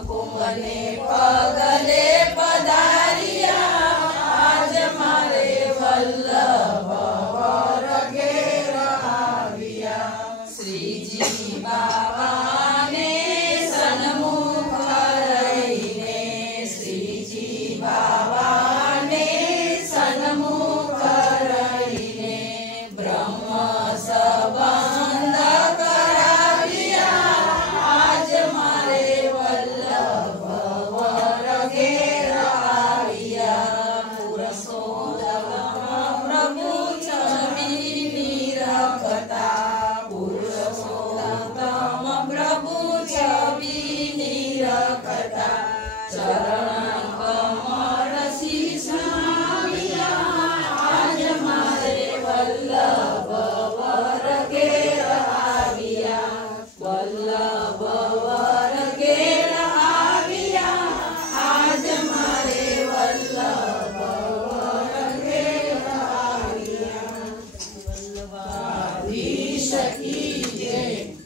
कुंभने पगले पधारिया आज मारे वल्लभ वर घेर आविया। श्रीजी बाबा ने सन्मुख रहीने श्रीजी बाबा ने सन्मुख रहीने ब्रह्म संबंध कराविया आज मारे वल्लभ वर घेर आविया। पुरुषोत्तम प्रभु छवि निरखता पुरुषोत्तम प्रभु छवि निरखता चरण कमल शीश नाविया आज मारे वल्लभ वर घेर आविया। वल्लभ वर घेर आविया आज मारे वल्लभ वर घेर आविया। वल्लभाधीश की जय।